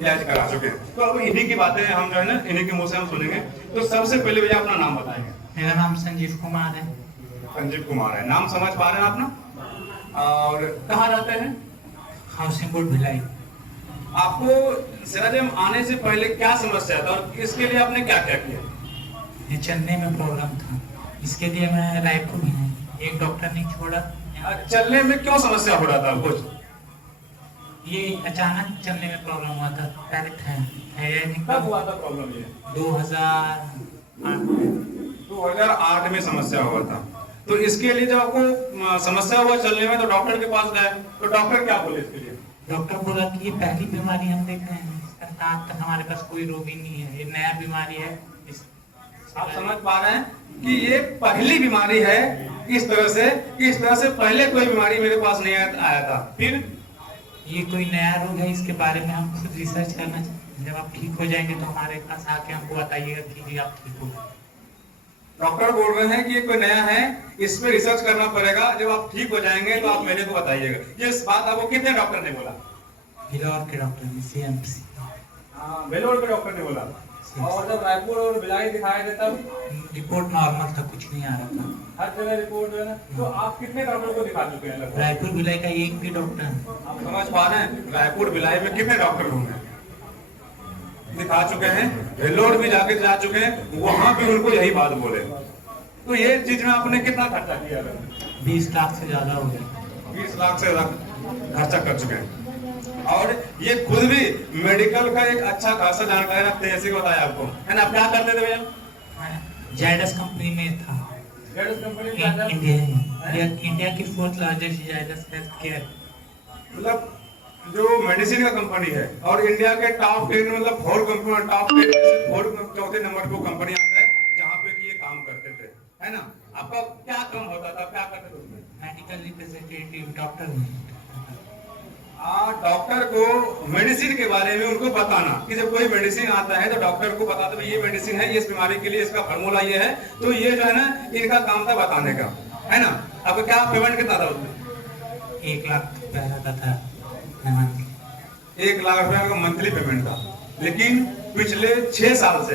इलाज करा चुके हैं। तो अब इन्हीं की बातें हम जो है ना इन्हीं के मुंह से हम सुनेंगे। तो सबसे पहले भैया अपना नाम बताएंगे। मेरा नाम संजीव कुमार है। संजीव कुमार है, नाम समझ पा रहे हैं आप ना? और कहाँ रहते हैं? Housing board Bhilai. आपको सेराजेम आने से पहले क्या समस्या था और इसके लिए आपने क्या क्या किया? ये चलने में प्रॉब्लम था, इसके लिए मैं रायपुर में हूँ, एक डॉक्टर ने छोड़ा। चलने में क्यों समस्या हो रहा था कुछ? ये अचानक चलने में प्रॉब्लम हुआ था। पहले कब हुआ था प्रॉब्लम ये? 2008 में समस्या हुआ था। तो इसके लिए जब आपको समस्या हुआ चलने में तो डॉक्टर के पास गए, तो डॉक्टर क्या बोले इसके लिए? डॉक्टर बोला कि ये पहली बीमारी हम देख रहे हैं, आज तक हमारे पास कोई रोगी नहीं है, ये नया बीमारी है। आप समझ पा रहे हैं कि ये पहली बीमारी है, इस तरह से पहले कोई बीमारी मेरे पास नहीं आया था। फिर ये कोई नया रोग है, इसके बारे में हम खुद रिसर्च करना चाहिए। जब आप ठीक हो जाएंगे तो हमारे पास आके हमको बताइएगा कि आप ठीक हो। डॉक्टर बोल रहे हैं कि ये कोई नया है, इस पे रिसर्च करना पड़ेगा, जब आप ठीक हो जाएंगे तो आप मेरे को बताइएगा। ये बात आपको कितने डॉक्टर ने बोला? बिलौर के डॉक्टर ने, सीएमसी। बेलोर के डॉक्टर ने बोला। और जब रायपुर और भिलाई दिखाए थे तब रिपोर्ट नॉर्मल था, कुछ नहीं आ रहा था। हर जगह रिपोर्ट है ना। तो आप कितने डॉक्टर को दिखा चुके हैं? रायपुर भिलाई का एक भी डॉक्टर। आप समझ पा रहे हैं रायपुर भिलाई में कितने डॉक्टर होंगे? दिखा चुके हैं, वेल्लोर भी जाके जा चुके हैं, वहां भी उनको यही बात बोले। तो ये चीज में आपने कितना खर्चा किया? 20 लाख से ज्यादा हो गया। 20 लाख से ज्यादा खर्चा कर चुके हैं। और ये खुद भी मेडिकल का एक अच्छा खासा जानकारी रखते हैं, ऐसे बताया आपको, है ना? आप क्या करते थे भैया? जायडस कंपनी में था। जायडस कंपनी इंडिया की 4th largest Zydus health care, मतलब जो मेडिसिन का कंपनी है और इंडिया के टॉप 10 मतलब 4 कंपनी, टॉप 10 में 4 चौथे नंबर को कंपनी आता है जहाँ पे कि ये काम करते थे, है ना? आपका क्या काम होता था, क्या करते थे उसमें? Medical representative, doctor. डॉक्टर को मेडिसिन के बारे में उनको बताना कि जब कोई मेडिसिन आता है तो डॉक्टर को बता दो ये मेडिसिन है, इस बीमारी के लिए इसका फार्मूला ये है। तो ये जो है ना इनका काम था बताने का, है ना? आपका क्या पेमेंट कितना था उसमें? 1 लाख का था। 1 लाख रुपए का मंथली पेमेंट था। लेकिन पिछले 6 साल से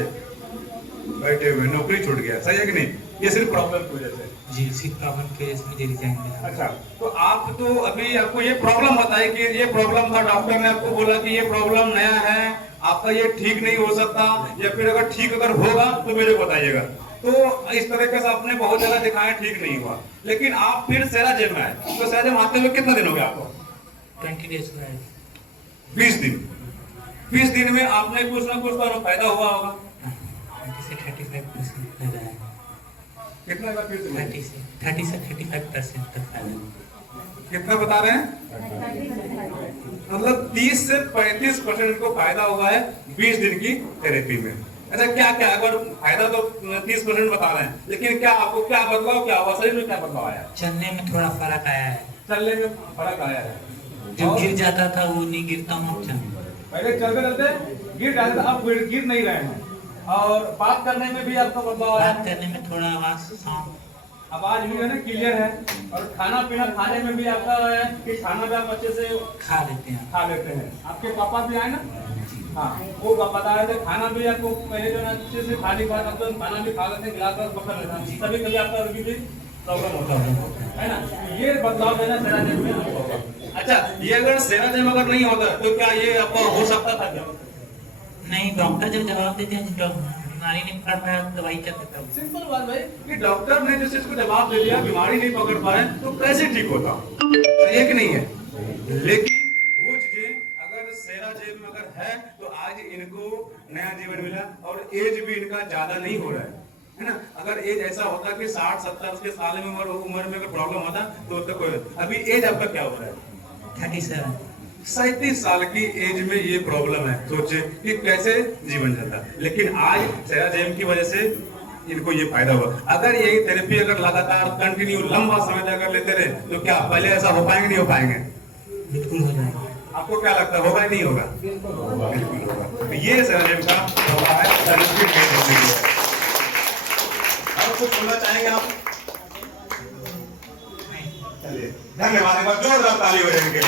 बैठे हुए नौकरी छूट गया, सही है कि नहीं? ये सिर्फ प्रॉब्लम की वजह से। जी, सिर्फ प्रॉब्लम के वजह से मुझे रिजाइन मिला। अच्छा, तो आप तो अभी आपको ये प्रॉब्लम बताए कि ये प्रॉब्लम था, डॉक्टर ने आपको बोला कि ये प्रॉब्लम नया है, आपका ये ठीक नहीं हो सकता, या फिर अगर ठीक अगर होगा तो मेरे को बताइएगा। तो इस तरीके से आपने बहुत जगह दिखाया, ठीक नहीं हुआ, लेकिन आप फिर सेराजेम में आए। तो सेराजेम आते हुए कितना दिन हो गया आपको? 20 डेज हुआ है। 20 दिन। 20 दिन में आपने कुछ ना कुछ तो फायदा हुआ होगा। 30 से 35% फायदा है। कितना? 30 से 35% तक फायदा। कितना बता रहे हैं? मतलब 30 से 35% को फायदा हुआ है 20 दिन की थेरेपी में। अच्छा, क्या क्या अगर फायदा तो 30% बता रहे हैं, लेकिन क्या आपको क्या बदलाव क्या हुआ, शरीर में क्या बदलाव आया? चलने में थोड़ा फर्क आया है। चलने में फर्क आया है। जो गिर जाता था वो नहीं गिरता हूँ अब। पहले चलते चलते गिर जाते थे, अब गिर नहीं रहे हैं। और बात करने में भी आपका बदलाव आया? बात करने में थोड़ा आवाज भी है ना क्लियर है। और खाना पीना खाने में भी आपका है कि खाना भी आप अच्छे से खा लेते हैं। आपके पापा भी आए ना? हाँ, वो बता रहे थे खाना भी आपको पहले जो है अच्छे से खाने के बाद आप तो खाना भी खा लेते हैं, गिलास पकड़ लेते हैं। कभी कभी आपका भी प्रॉब्लम होता है ना? ये बदलाव देना सेराजेम में होगा। अच्छा, ये अगर सेराजेम अगर नहीं होता तो क्या ये आपको हो सकता था क्या? नहीं, डॉक्टर जब जवाब देते हैं बीमारी नहीं पकड़ पाया दवाई क्या देता है। सिंपल बात भाई कि डॉक्टर ने जिस चीज को जवाब दे दिया बीमारी नहीं पकड़ पाए तो कैसे ठीक होता? सही कि नहीं है? लेकिन वो चीजें अगर सेराजेम में अगर है तो आज इनको नया जीवन मिला और एज भी इनका ज्यादा नहीं हो रहा है ना? अगर एज ऐसा होता कि 60-70 के साल में उम्र में अगर प्रॉब्लम होता तो कोई। अभी एज आपका क्या हो रहा है? 37 साल की एज में ये प्रॉब्लम है। सोचे कि कैसे जीवन चलता। लेकिन आज सेराजेम की वजह से इनको ये फायदा हुआ। अगर यही थेरेपी अगर लगातार कंटिन्यू लंबा समय तक अगर लेते रहे तो क्या पहले ऐसा हो पाएंगे? नहीं हो पाएंगे? बिल्कुल हो जाएगा। आपको क्या लगता है, होगा नहीं होगा? बिल्कुल होगा। तो ये सेराजेम का है। और कुछ बोलना चाहेंगे आप? चलिए, धन्यवाद। जोरदार ताली हो जाएगी।